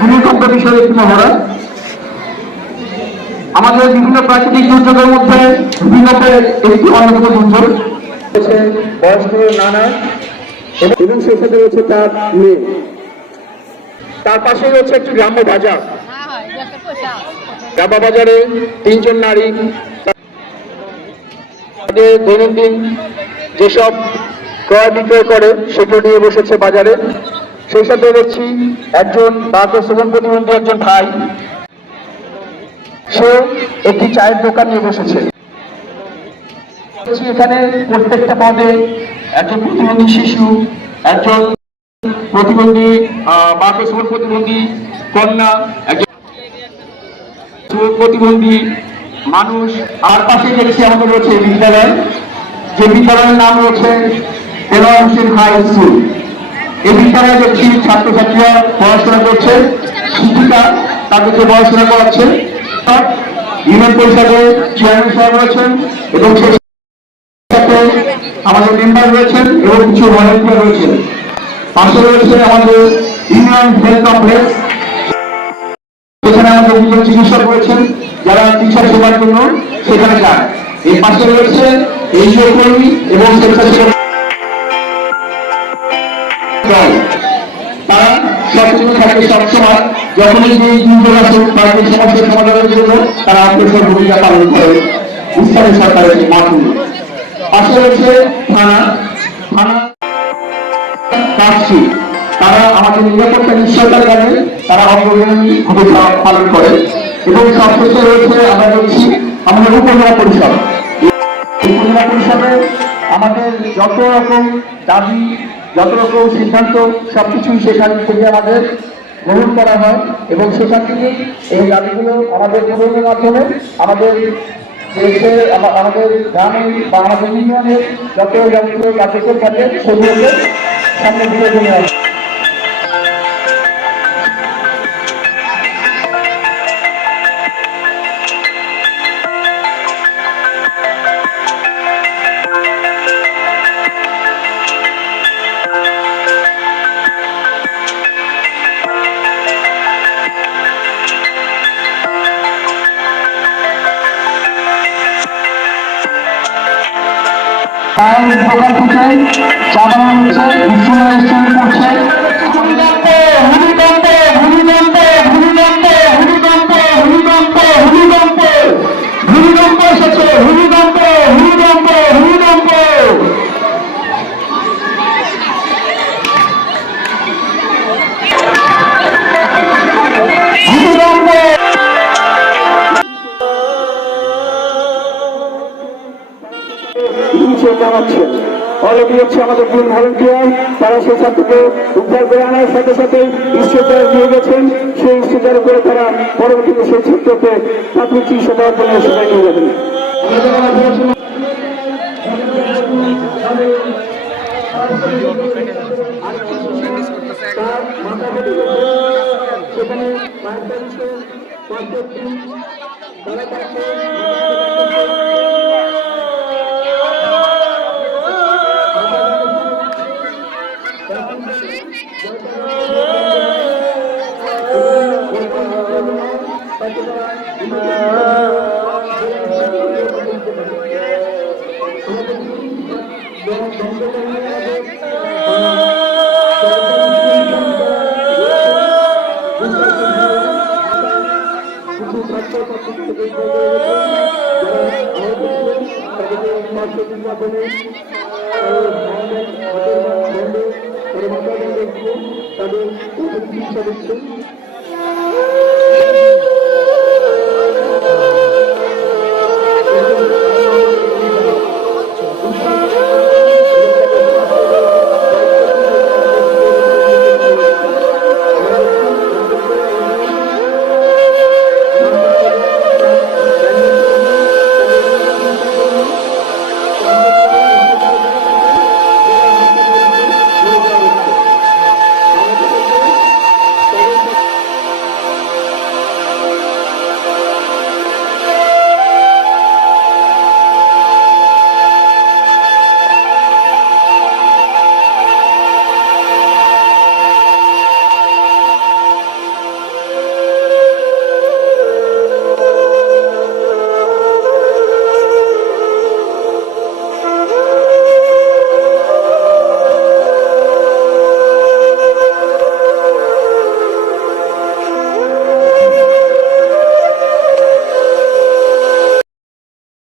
ভূমিকম্প বিষয়ে একটি মহড়া। আমাদের বিভিন্ন প্রাকৃতিক দুর্যোগের মধ্যে ভূমিকম্পের একটি অন্যতম দুর্যোগ হচ্ছে বয়স্ক নানা এবং সেই সাথে রয়েছে তার মেয়ে। তার পাশে রয়েছে একটি গ্রাম্য বাজার। গ্রাম্য বাজারে তিনজন নারী তাদের দৈনন্দিন যেসব ক্রয় বিক্রয় করে সেগুলো নিয়ে বসেছে বাজারে। সেই সাথে দেখছি একজন বাঘ শ্রবণ প্রতিবন্ধী একজন ভাই, সে একটি চায়ের দোকান নিয়ে বসেছে। এখানে প্রত্যেকটা পদে একজন প্রতিবন্ধী শিশু, একজন প্রতিবন্ধী বাঘ শ্রবণ প্রতিবন্ধী কন্যা, একজন প্রতিবন্ধী মানুষ। আর পাশে দেখছি আমাদের রয়েছে বিদ্যালয়, যে বিদ্যালয়ের নাম রয়েছে দেলোয়ার হোসেন হাই স্কুল। এই বিদ্যালয়ে দেখছি ছাত্রছাত্রীরা পড়াশোনা করছে, শিক্ষিকা তাদেরকে পড়াশোনা করাচ্ছে। ইউনিয়ন পরিষদের চেয়ারম্যান সাহেব রয়েছেন এবং সেই সাথে আমাদের মেম্বার রয়েছেন এবং কিছু ভলান্টিয়ার রয়েছেন। পাশে রয়েছে আমাদের ইউনিয়ন হেলথ কমপ্লেক্স, সেখানে আমাদের দুজন চিকিৎসক রয়েছেন যারা চিকিৎসা সেবার জন্য সেখানে যান। এই পাশে রয়েছে এনজিও কর্মী এবং স্বেচ্ছাসেবক, তারা সচেতন থাকে সবসময় যখনই যে দুর্যোগ আসে বা এই সমস্যার সমাধানের জন্য তারা অগ্রসর ভূমিকা পালন করে স্থানীয় সরকারের মাধ্যমে। পাশে রয়েছে থানা কাজটি, তারা আমাদের নিরাপত্তা নিশ্চয়তার কাজে তারা অগ্রগণী ভূমিকা পালন করে। এবং সবশেষে রয়েছে আমরা দেখছি আমাদের উপজেলা পরিষদ। উপজেলা পরিষদে আমাদের যত রকম দাবি, যত রকম সিদ্ধান্ত সবকিছুই সেখান থেকে আমাদের গ্রহণ করা হয় এবং সেখান থেকে এই দাবিগুলো আমাদের গ্রহণের মাধ্যমে আমাদের দেশে আমাদের গ্রামে বা আমাদের ইউনিয়নের যত যাবতীয় কার্যক্রম থাকে সেগুলোকে সামনে দিকে নিয়ে আসে। দোকান থেকে চা বানানো হচ্ছে, রেস্টুরেন্ট করছে। ভূমিকম্প এসেছে, ভূমিকম্প ভূমিকম্প ভূমিকম্প। জানাচ্ছেন অলরেডি হচ্ছে আমাদের দুই ভলেন্টিয়ার, তারা সেখান থেকে উদ্ধার করে আনার সাথে সাথে স্ট্রেচার নিয়ে গেছেন। সেই স্ট্রেচার করে তারা পরবর্তীতে সেই ক্ষেত্রতে প্রাথমিক চিকিৎসা দেওয়ার জন্য সেখানে নিয়ে যাবেন। তাদের